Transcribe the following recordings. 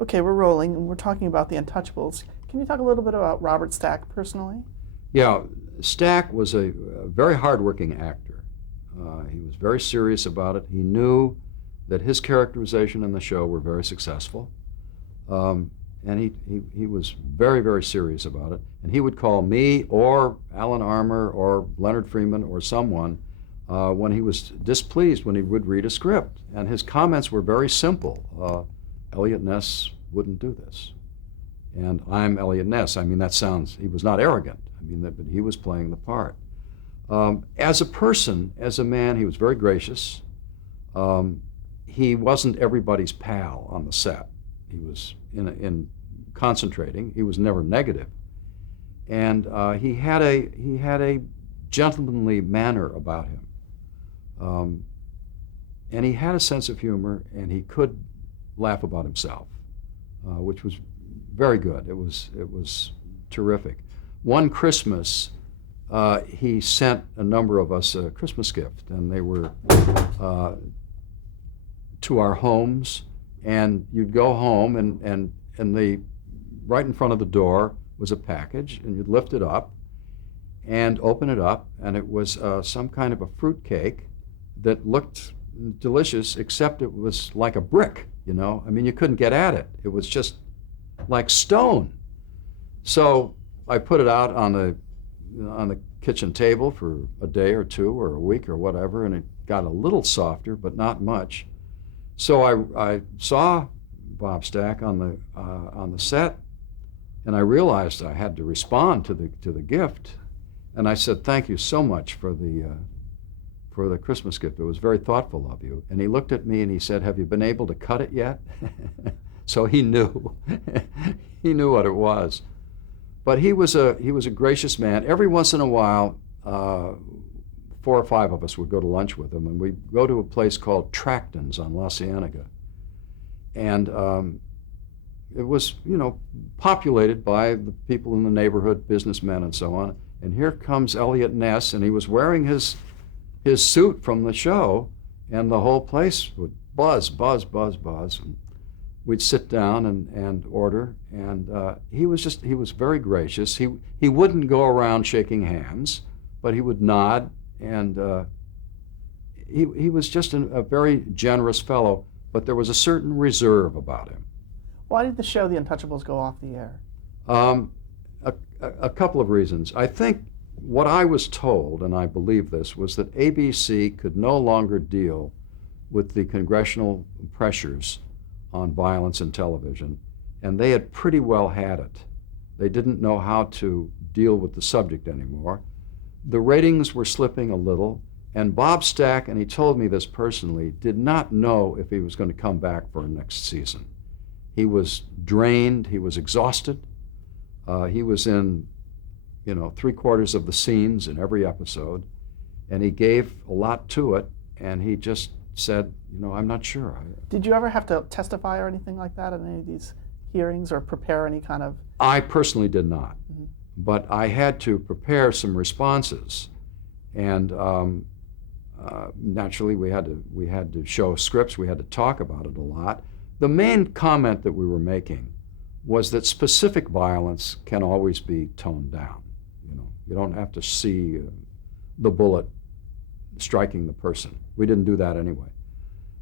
Okay, we're rolling, and we're talking about The Untouchables. Can you talk a little bit about Robert Stack personally? Yeah, Stack was a very hardworking actor. He was very serious about it. He knew that his characterization in the show were very successful. And he was very, very serious about it. And he would call me or Alan Armour or Leonard Freeman or someone when he was displeased when he would read a script. And his comments were very simple. Elliot Ness wouldn't do this. And I'm Elliot Ness. I mean, that sounds, he was not arrogant. I mean, but he was playing the part. As a person, as a man, he was very gracious. He wasn't everybody's pal on the set. He was in concentrating. He was never negative, and he had a gentlemanly manner about him, and he had a sense of humor, and he could laugh about himself, which was very good. It was terrific. One Christmas, he sent a number of us a Christmas gift, and they were to our homes. And you'd go home, and the right in front of the door was a package, and you'd lift it up and open it up, and it was some kind of a fruit cake that looked delicious, except it was like a brick, you know? I mean, you couldn't get at it. It was just like stone. So I put it out on the kitchen table for a day or two or a week or whatever, and it got a little softer, but not much. So I saw Bob Stack on the set, and I realized I had to respond to the gift, and I said, "Thank you so much for the Christmas gift. It was very thoughtful of you." And he looked at me and he said, "Have you been able to cut it yet?" So he knew he knew what it was. But he was a gracious man. Every once in a while, 4 or 5 of us would go to lunch with him, and we'd go to a place called Tracton's on La Cienega. And it was, you know, populated by the people in the neighborhood, businessmen and so on. And here comes Elliot Ness, and he was wearing his suit from the show, and the whole place would buzz, buzz, buzz, buzz. And we'd sit down and order, and he was very gracious. He wouldn't go around shaking hands, but he would nod. And he was just a very generous fellow, but there was a certain reserve about him. Why did the show The Untouchables go off the air? A couple of reasons. I think what I was told, and I believe this, was that ABC could no longer deal with the congressional pressures on violence in television, and they had pretty well had it. They didn't know how to deal with the subject anymore. The ratings were slipping a little, and Bob Stack, and he told me this personally, did not know if he was going to come back for next season. He was drained, he was exhausted. He was in, 3/4 of the scenes in every episode, and he gave a lot to it, and he just said, I'm not sure. Did you ever have to testify or anything like that at any of these hearings, or prepare any kind of... I personally did not. Mm-hmm. But I had to prepare some responses, and naturally we had to show scripts. We had to talk about it a lot. The main comment that we were making was that specific violence can always be toned down. You don't have to see the bullet striking the person. We didn't do that anyway.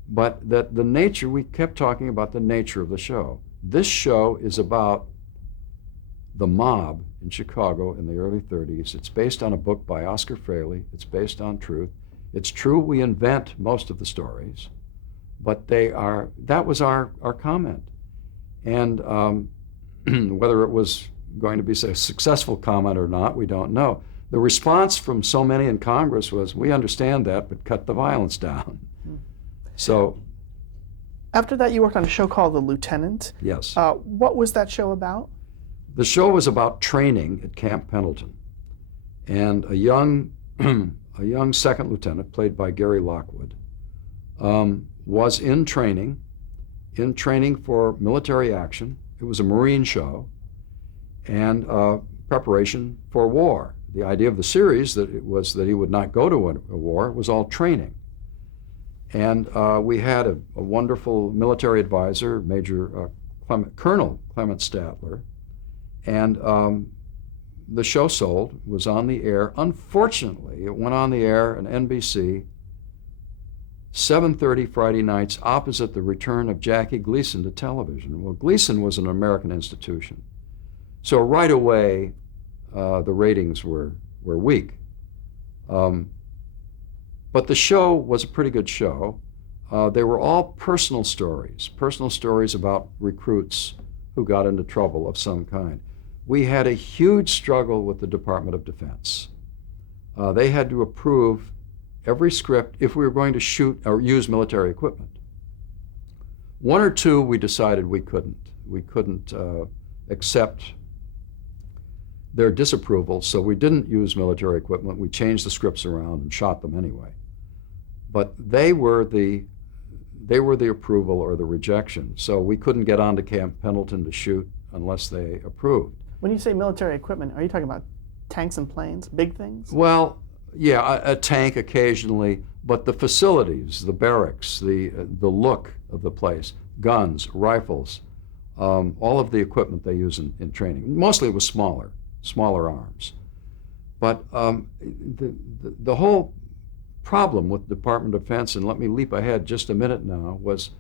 But that the nature, we kept talking about the nature of the show. This show is about the mob in Chicago in the early 30s. It's based on a book by Oscar Frehley. It's based on truth. It's true we invent most of the stories, but that was our comment. And whether it was going to be a successful comment or not, we don't know. The response from so many in Congress was, "We understand that, but cut the violence down." So. After that, you worked on a show called The Lieutenant. Yes. What was that show about? The show was about training at Camp Pendleton, and a young second lieutenant, played by Gary Lockwood, was in training for military action. It was a Marine show, and preparation for war. The idea of the series that he would not go to a war. It was all training. And we had a wonderful military advisor, Major Colonel Clement Statler, and the show sold, was on the air. Unfortunately, it went on the air on NBC, 7:30 Friday nights, opposite the return of Jackie Gleason to television. Well, Gleason was an American institution. So right away, the ratings were weak. But the show was a pretty good show. They were all personal stories about recruits who got into trouble of some kind. We had a huge struggle with the Department of Defense. They had to approve every script if we were going to shoot or use military equipment. One or two we decided we couldn't. We couldn't accept their disapproval, so we didn't use military equipment. We changed the scripts around and shot them anyway. But they were the approval or the rejection, so we couldn't get onto Camp Pendleton to shoot unless they approved. When you say military equipment, are you talking about tanks and planes, big things? Well, yeah, a tank occasionally, but the facilities, the barracks, the look of the place, guns, rifles, all of the equipment they use in training. Mostly it was smaller arms. But the whole problem with the Department of Defense, and let me leap ahead just a minute now, was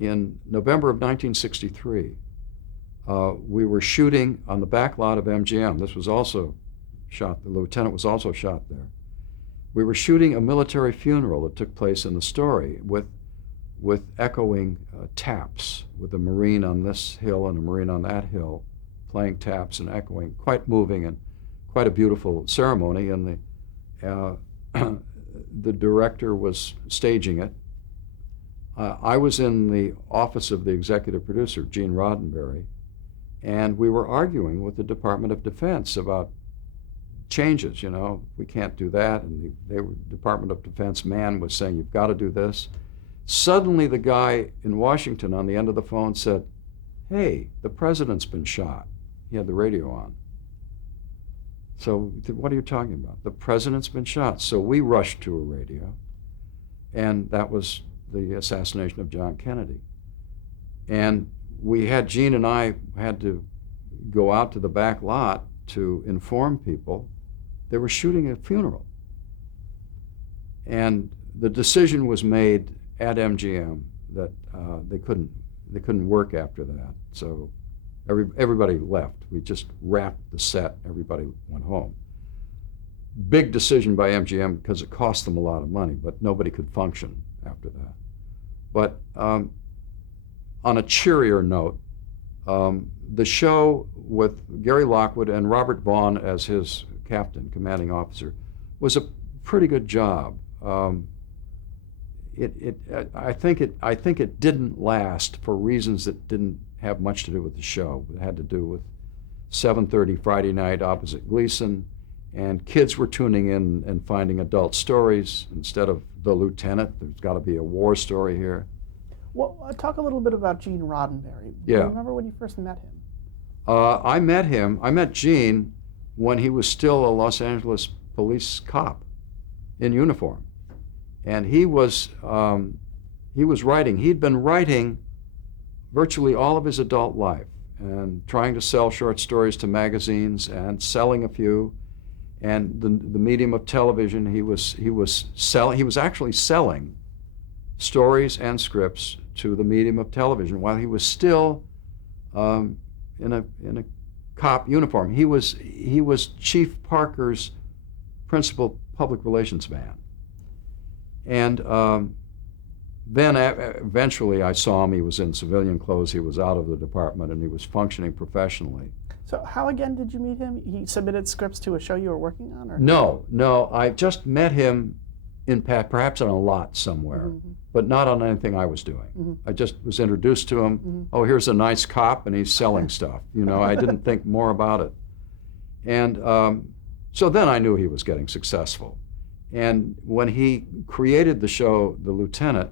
in November of 1963, we were shooting on the back lot of MGM. This was also shot, the lieutenant was also shot there. We were shooting a military funeral that took place in the story with echoing taps, with a Marine on this hill and a Marine on that hill, playing taps and echoing, quite moving and quite a beautiful ceremony. And the director was staging it. I was in the office of the executive producer, Gene Roddenberry, and we were arguing with the Department of Defense about changes. We can't do that. And the Department of Defense man was saying, you've got to do this. Suddenly the guy in Washington on the end of the phone said, hey, the president's been shot. He had the radio on. So what are you talking about? The president's been shot. So we rushed to a radio, and that was the assassination of John Kennedy. And Gene and I had to go out to the back lot to inform people they were shooting a funeral. And the decision was made at MGM that they couldn't work after that. So everybody left. We just wrapped the set. Everybody went home. Big decision by MGM because it cost them a lot of money, but nobody could function after that. But on a cheerier note, the show with Gary Lockwood and Robert Vaughn as his captain, commanding officer, was a pretty good job. I think it didn't last for reasons that didn't have much to do with the show. It had to do with 7:30 Friday night opposite Gleason, and kids were tuning in and finding adult stories instead of the lieutenant. There's got to be a war story here. Well, talk a little bit about Gene Roddenberry. Do you remember when you first met him? I met Gene when he was still a Los Angeles police cop in uniform. And he was writing. He'd been writing virtually all of his adult life and trying to sell short stories to magazines and selling a few. And the medium of television, he was actually selling stories and scripts to the medium of television while he was still in a cop uniform. He was Chief Parker's principal public relations man. And then eventually I saw him. He was in civilian clothes. He was out of the department, and he was functioning professionally. So how again did you meet him? He submitted scripts to a show you were working on? Or? No. I just met him perhaps on a lot somewhere, but not on anything I was doing. I just was introduced to him. Oh, here's a nice cop, and he's selling stuff. I didn't think more about it. And so then I knew he was getting successful. And when he created the show, The Lieutenant,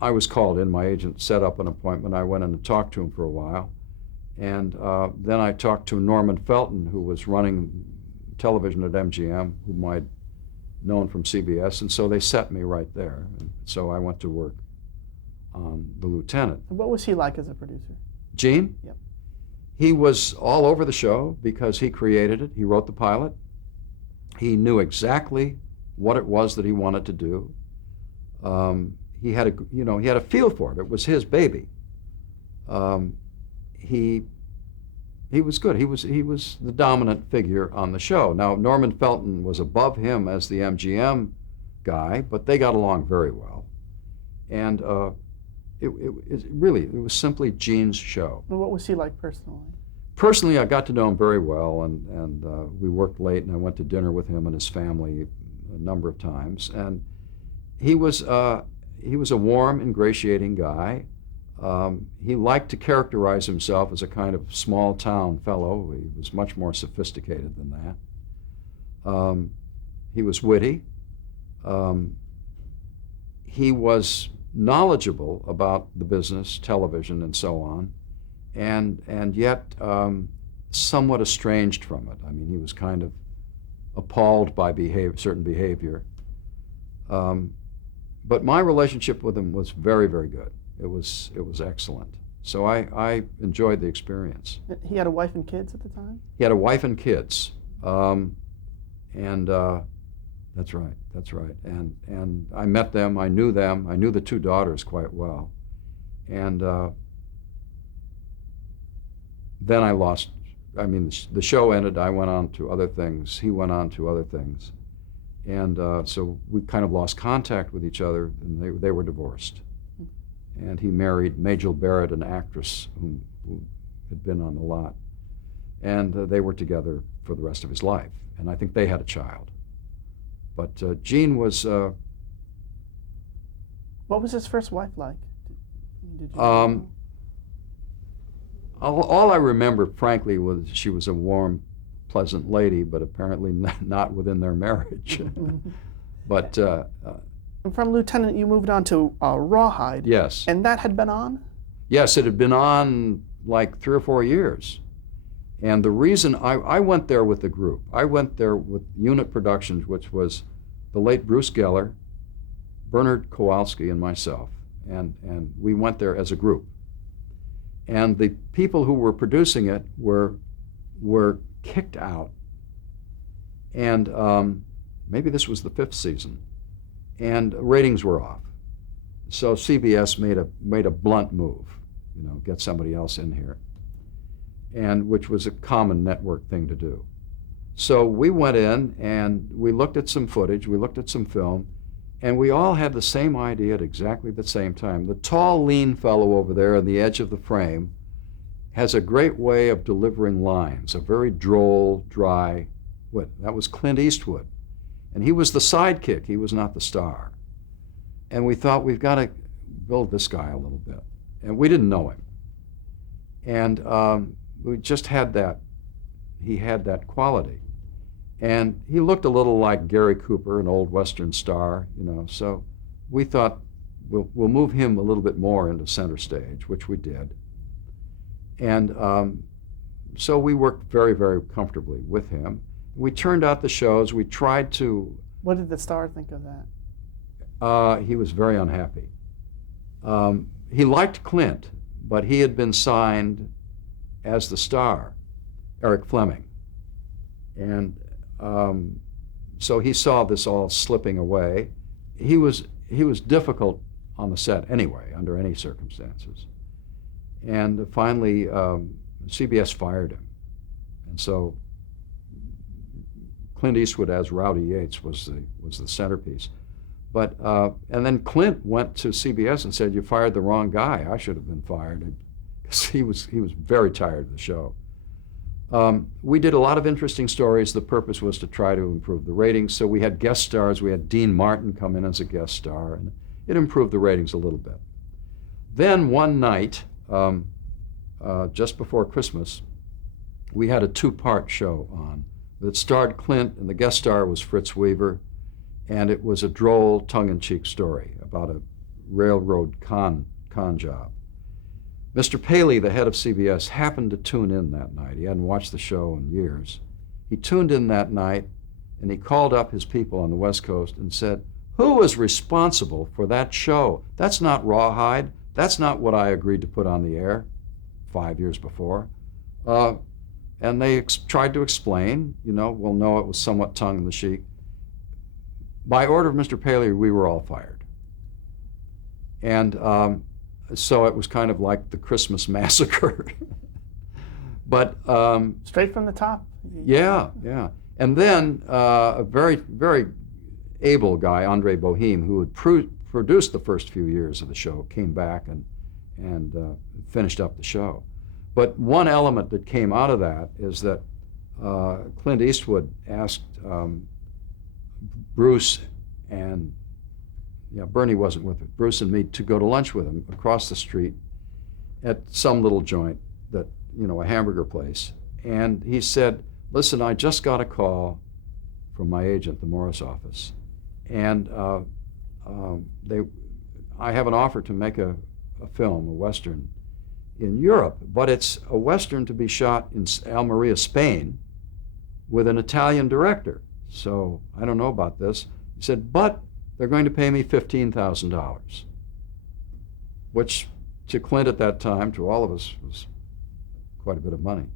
I was called in. My agent set up an appointment. I went in and talked to him for a while. And then I talked to Norman Felton, who was running television at MGM, whom I'd known from CBS. And so they set me right there. And so I went to work the lieutenant. And what was he like as a producer? Gene? Yep. He was all over the show because he created it. He wrote the pilot. He knew exactly what it was that he wanted to do. He had a feel for it. It was his baby. He was good. He was the dominant figure on the show. Now, Norman Felton was above him as the MGM guy, but they got along very well. And it was simply Gene's show. And what was he like personally? Personally, I got to know him very well, and we worked late, and I went to dinner with him and his family a number of times. And he was a warm, ingratiating guy. He liked to characterize himself as a kind of small-town fellow. He was much more sophisticated than that. He was witty. He was knowledgeable about the business, television, and so on, and yet somewhat estranged from it. I mean, he was kind of appalled by certain behavior. But my relationship with him was very, very good. It was excellent. So I enjoyed the experience. He had a wife and kids at the time? He had a wife and kids. That's right. And I met them, I knew them, I knew the two daughters quite well. And then the show ended, I went on to other things, he went on to other things. And so we kind of lost contact with each other, and they were divorced. And he married Majel Barrett, an actress who had been on the lot. And they were together for the rest of his life. And I think they had a child. But Gene was... What was his first wife like? Did you know? All I remember, frankly, was she was a warm, pleasant lady, but apparently not within their marriage. But... And from Lieutenant, you moved on to Rawhide. Yes. And that had been on? Yes, it had been on like 3 or 4 years. And the reason I went there with the group, I went there with Unit Productions, which was the late Bruce Geller, Bernard Kowalski, and myself. And we went there as a group. And the people who were producing it were kicked out. And maybe this was the 5th season. And ratings were off. So CBS made a blunt move, get somebody else in here, and which was a common network thing to do. So we went in and we looked at some footage, we looked at some film, and we all had the same idea at exactly the same time. The tall, lean fellow over there on the edge of the frame has a great way of delivering lines, a very droll, dry wit. That was Clint Eastwood. And he was the sidekick, he was not the star. And we thought, we've got to build this guy a little bit. And we didn't know him. And we just had he had that quality. And he looked a little like Gary Cooper, an old Western star, so we thought, we'll move him a little bit more into center stage, which we did. And so we worked very, very comfortably with him. We turned out the shows. We tried to... What did the star think of that? He was very unhappy. He liked Clint, but he had been signed as the star, Eric Fleming. And so he saw this all slipping away. He was difficult on the set anyway, under any circumstances. And finally, CBS fired him. And so Clint Eastwood as Rowdy Yates was the centerpiece. But and then Clint went to CBS and said, "You fired the wrong guy. I should have been fired," because he was very tired of the show. We did a lot of interesting stories. The purpose was to try to improve the ratings. So we had guest stars. We had Dean Martin come in as a guest star, and it improved the ratings a little bit. Then one night, just before Christmas, we had a 2-part show on that starred Clint, and the guest star was Fritz Weaver, and it was a droll, tongue-in-cheek story about a railroad con job. Mr. Paley, the head of CBS, happened to tune in that night. He hadn't watched the show in years. He tuned in that night, and he called up his people on the West Coast and said, "Who is responsible for that show? That's not Rawhide. that's not what I agreed to put on the air 5 years before. And they tried to explain, well, no, it was somewhat tongue-in-cheek. By order of Mr. Paley, we were all fired. And so it was kind of like the Christmas massacre. But straight from the top. yeah. And then a very, very able guy, Andre Boheme, who had produced the first few years of the show, came back and finished up the show. But one element that came out of that is that Clint Eastwood asked Bruce and Bernie wasn't with it, Bruce and me, to go to lunch with him across the street at some little joint that, a hamburger place. And he said, listen, I just got a call from my agent, the Morris office, and I have an offer to make a film, a Western, in Europe, but it's a Western to be shot in Almeria, Spain, with an Italian director. So I don't know about this. He said, but they're going to pay me $15,000, which to Clint at that time, to all of us, was quite a bit of money.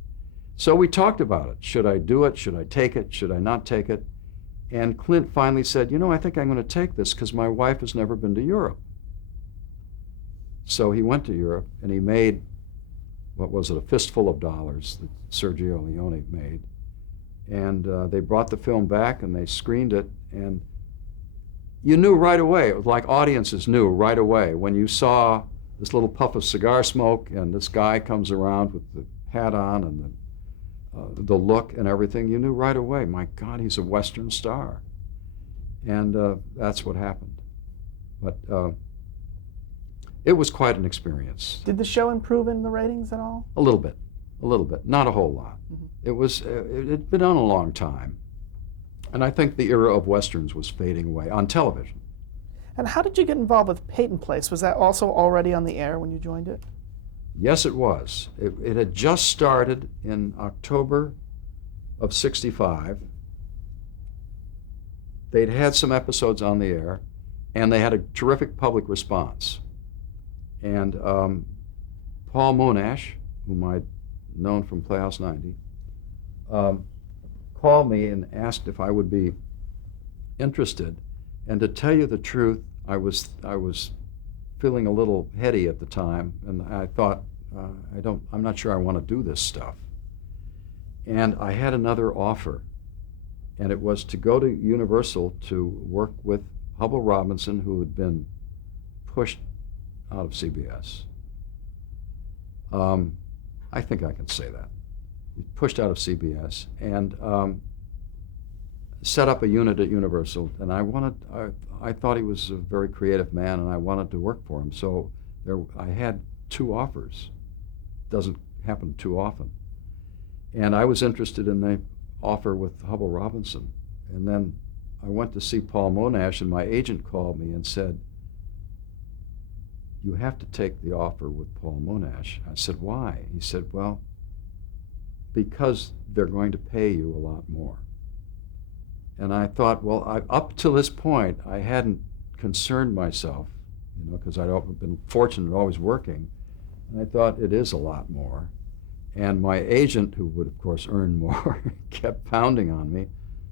So we talked about it. Should I do it? Should I take it? Should I not take it? And Clint finally said, I think I'm going to take this because my wife has never been to Europe. So he went to Europe and he made, what was it, A Fistful of Dollars that Sergio Leone made. And they brought the film back and they screened it, and you knew right away. It was like audiences knew right away when you saw this little puff of cigar smoke and this guy comes around with the hat on and the look and everything. You knew right away, my God, he's a Western star. And that's what happened. But it was quite an experience. Did the show improve in the ratings at all? A little bit, not a whole lot. Mm-hmm. It had been on a long time. And I think the era of Westerns was fading away on television. And how did you get involved with Peyton Place? Was that also already on the air when you joined it? Yes, it was. It had just started in October of '65. They'd had some episodes on the air, and they had a terrific public response. And Paul Monash, whom I'd known from Playhouse 90, called me and asked if I would be interested. And to tell you the truth, I was feeling a little heady at the time, and I thought, I'm not sure I want to do this stuff. And I had another offer, and it was to go to Universal to work with Hubble Robinson, who had been pushed out of CBS. I think I can say that. Pushed out of CBS, and set up a unit at Universal. And I thought he was a very creative man, and I wanted to work for him. So I had two offers. Doesn't happen too often. And I was interested in the offer with Hubble Robinson. And then I went to see Paul Monash, and my agent called me and said, you have to take the offer with Paul Monash. I said, why? He said, well, because they're going to pay you a lot more. And I thought, well, up to this point, I hadn't concerned myself, because I'd been fortunate always working. And I thought, it is a lot more. And my agent, who would, of course, earn more, kept pounding on me.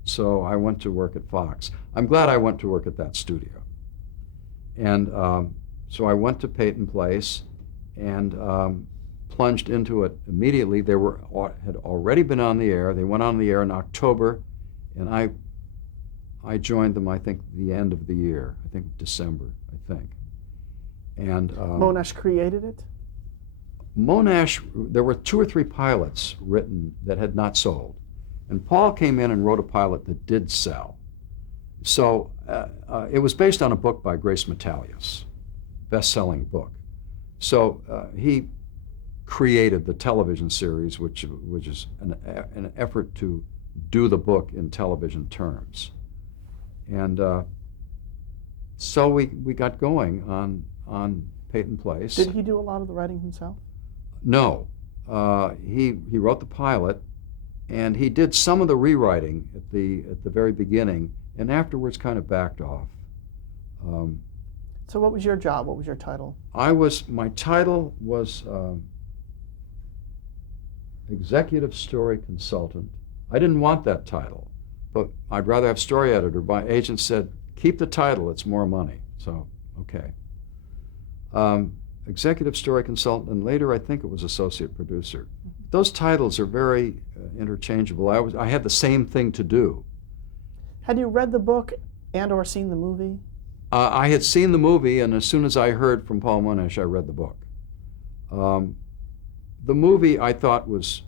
So I went to work at Fox. I'm glad I went to work at that studio. And so I went to Peyton Place and plunged into it immediately. They had already been on the air. They went on the air in October, and I joined them, I think, the end of the year. I think December, I think. And Monash created it? Monash, there were 2 or 3 pilots written that had not sold. And Paul came in and wrote a pilot that did sell. So it was based on a book by Grace Metalius, best-selling book. So he created the television series, which is an effort to do the book in television terms. And so we got going on Peyton Place. Did he do a lot of the writing himself? No. He wrote the pilot, and he did some of the rewriting at the very beginning, and afterwards kind of backed off. So what was your job? What was your title? My title was executive story consultant. I didn't want that title, but I'd rather have story editor. My agent said, keep the title, it's more money. So, okay. Executive story consultant, and later I think it was associate producer. Those titles are very interchangeable. I had the same thing to do. Had you read the book and or seen the movie? I had seen the movie, and as soon as I heard from Paul Monash, I read the book. The movie I thought was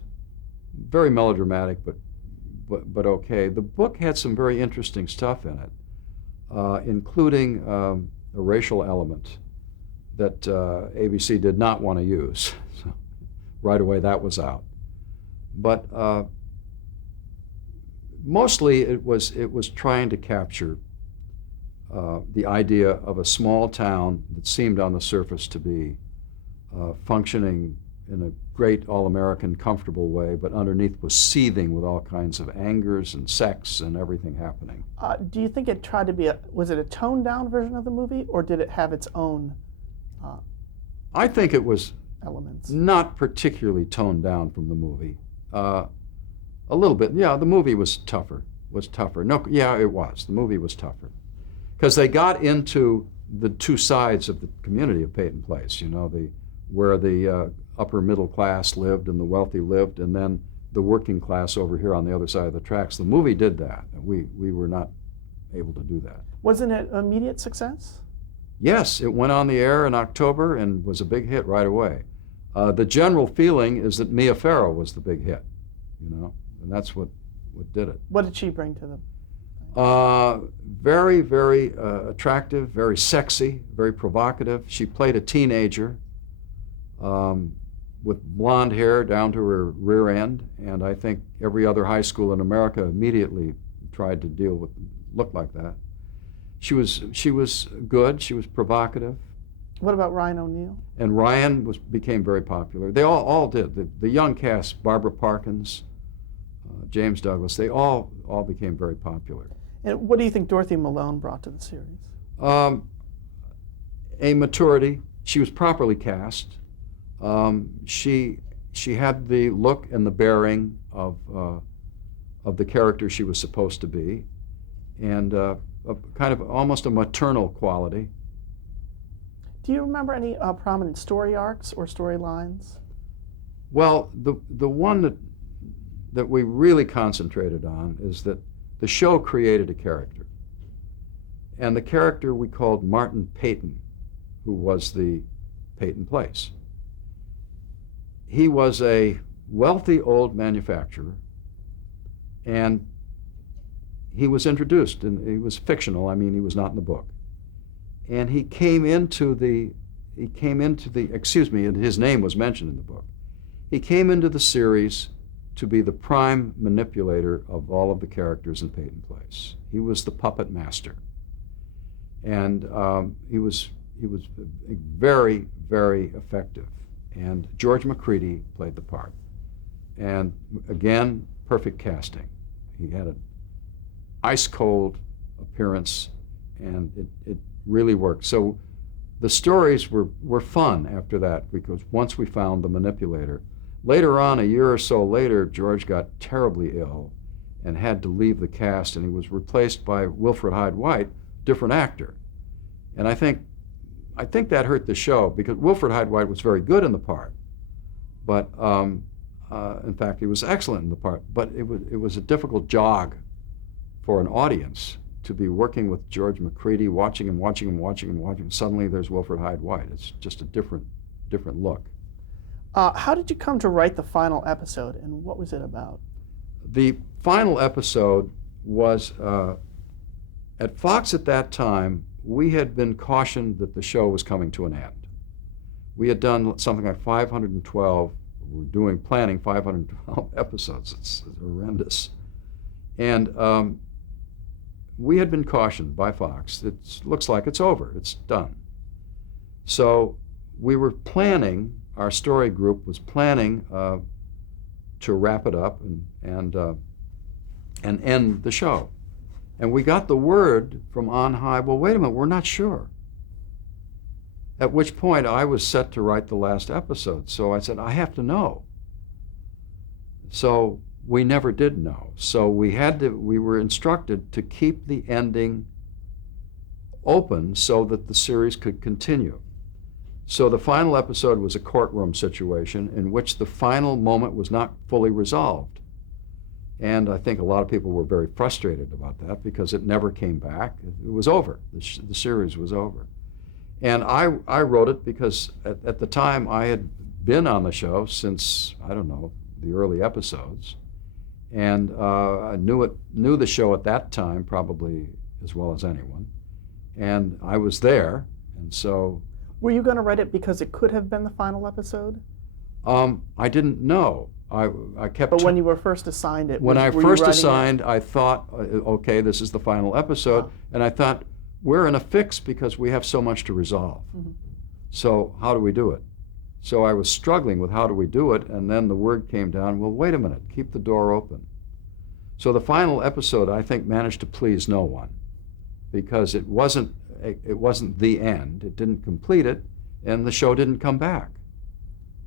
very melodramatic, but okay. The book had some very interesting stuff in it, including a racial element that ABC did not want to use. So right away, that was out. But mostly, it was trying to capture the idea of a small town that seemed on the surface to be functioning in a great all-American comfortable way, but underneath was seething with all kinds of angers and sex and everything happening. Do you think it tried to be was it a toned-down version of the movie, or did it have its own I think it was elements? not particularly toned down from the movie. A little bit, yeah, the movie was tougher. No, yeah, it was. The movie was tougher. Because they got into the two sides of the community of Peyton Place, where the upper middle class lived and the wealthy lived, and then the working class over here on the other side of the tracks. The movie did that, and we were not able to do that. Wasn't it an immediate success? Yes, it went on the air in October and was a big hit right away. The general feeling is that Mia Farrow was the big hit, and that's what did it. What did she bring to them? Very, very attractive, very sexy, very provocative. She played a teenager with blonde hair down to her rear end, and I think every other high school in America immediately tried to look like that. She was good. She was provocative. What about Ryan O'Neal? And Ryan became very popular. They all did. The young cast, Barbara Parkins, James Douglas, they all became very popular. And what do you think Dorothy Malone brought to the series? A maturity. She was properly cast. She had the look and the bearing of the character she was supposed to be, and a kind of almost a maternal quality. Do you remember any prominent story arcs or storylines? Well, the one that we really concentrated on is that the show created a character. And the character we called Martin Peyton, who was the Peyton Place. He was a wealthy old manufacturer, and he was introduced, and he was fictional. I mean, he was not in the book. And he came into the, and his name was mentioned in the book. He came into the series to be the prime manipulator of all of the characters in Peyton Place. He was the puppet master. And he was very, very effective. And George McCready played the part. And again, perfect casting. He had an ice-cold appearance, and it really worked. So the stories were fun after that, because once we found the manipulator. Later on, a year or so later, George got terribly ill and had to leave the cast, and he was replaced by Wilfred Hyde White, different actor. And I think that hurt the show, because Wilfred Hyde White was very good in the part, but in fact, he was excellent in the part. But it was a difficult jog for an audience to be working with George McCready, watching him. Suddenly, there's Wilfred Hyde White. It's just a different look. How did you come to write the final episode, and what was it about? The final episode was, at Fox at that time, we had been cautioned that the show was coming to an end. We had done something like 512, planning 512 episodes. It's horrendous. And we had been cautioned by Fox, it looks like it's over, it's done. So we were planning, our story group was planning to wrap it up and end the show. And we got the word from on high, well, wait a minute, we're not sure. At which point I was set to write the last episode. So I said, I have to know. So we never did know. So we were instructed to keep the ending open so that the series could continue. So the final episode was a courtroom situation in which the final moment was not fully resolved. And I think a lot of people were very frustrated about that because it never came back. It was over. The series was over. And I wrote it because at the time I had been on the show since, I don't know, the early episodes. And I knew the show at that time probably as well as anyone. And I was there, and so... Were you going to write it because it could have been the final episode? I didn't know. I kept... But when you were first assigned it, when I were first you writing assigned, I thought, okay, this is the final episode. And I thought, we're in a fix because we have so much to resolve. Mm-hmm. So how do we do it? So I was struggling with how do we do it, and then the word came down, well, wait a minute, keep the door open. So the final episode, I think, managed to please no one because it wasn't the end. It didn't complete it, and the show didn't come back.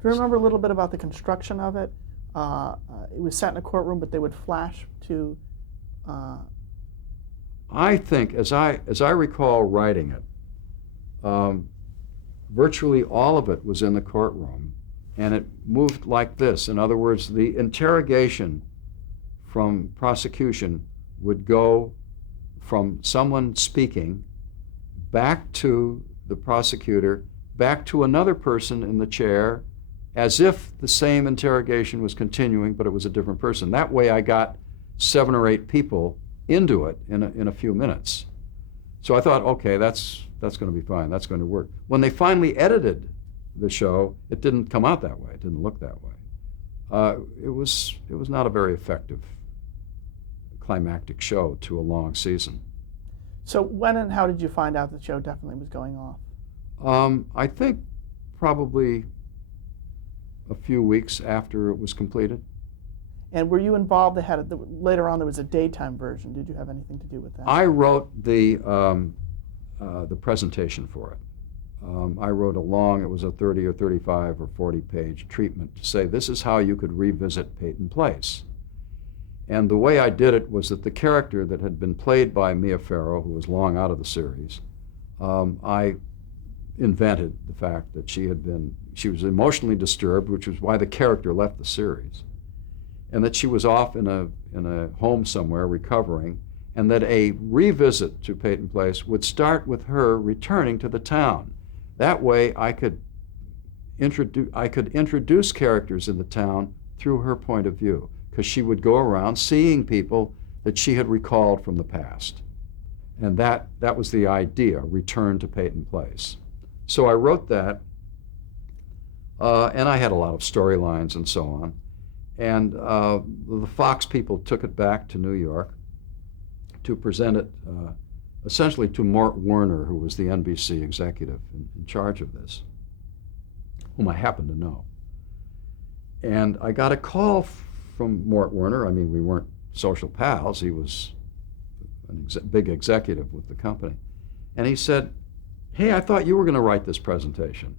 Do you remember a little bit about the construction of it? It was set in a courtroom, but they would flash to... I think, as I recall writing it, virtually all of it was in the courtroom, and it moved like this. In other words, the interrogation from prosecution would go from someone speaking back to the prosecutor, back to another person in the chair, as if the same interrogation was continuing, but it was a different person. That way I got 7 or 8 people into it in a few minutes. So I thought, okay, that's going to be fine. That's going to work. When they finally edited the show, it didn't come out that way. It didn't look that way. It was not a very effective climactic show to a long season. So when and how did you find out the show definitely was going off? I think probably a few weeks after it was completed. And were you involved? Later on there was a daytime version. Did you have anything to do with that? I wrote the presentation for it. I wrote it was a 30 or 35 or 40 page treatment to say this is how you could revisit Peyton Place. And the way I did it was that the character that had been played by Mia Farrow, who was long out of the series, I invented the fact that she was emotionally disturbed, which was why the character left the series, and that she was off in a home somewhere recovering, and that a revisit to Peyton Place would start with her returning to the town. That way I could introduce characters in the town through her point of view, because she would go around seeing people that she had recalled from the past. And that was the idea, return to Peyton Place. So I wrote that, and I had a lot of storylines and so on. And the Fox people took it back to New York to present it essentially to Mort Werner, who was the NBC executive in charge of this, whom I happen to know. And I got a call from Mort Werner. I mean, we weren't social pals. He was a big executive with the company. And he said, hey, I thought you were going to write this presentation.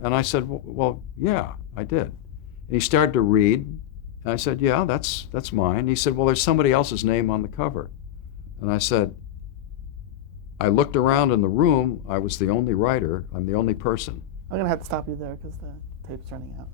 And I said, well, yeah, I did. And he started to read, and I said, yeah, that's mine. And he said, well, there's somebody else's name on the cover. And I said, I looked around in the room. I was the only writer. I'm the only person. I'm going to have to stop you there because the tape's running out.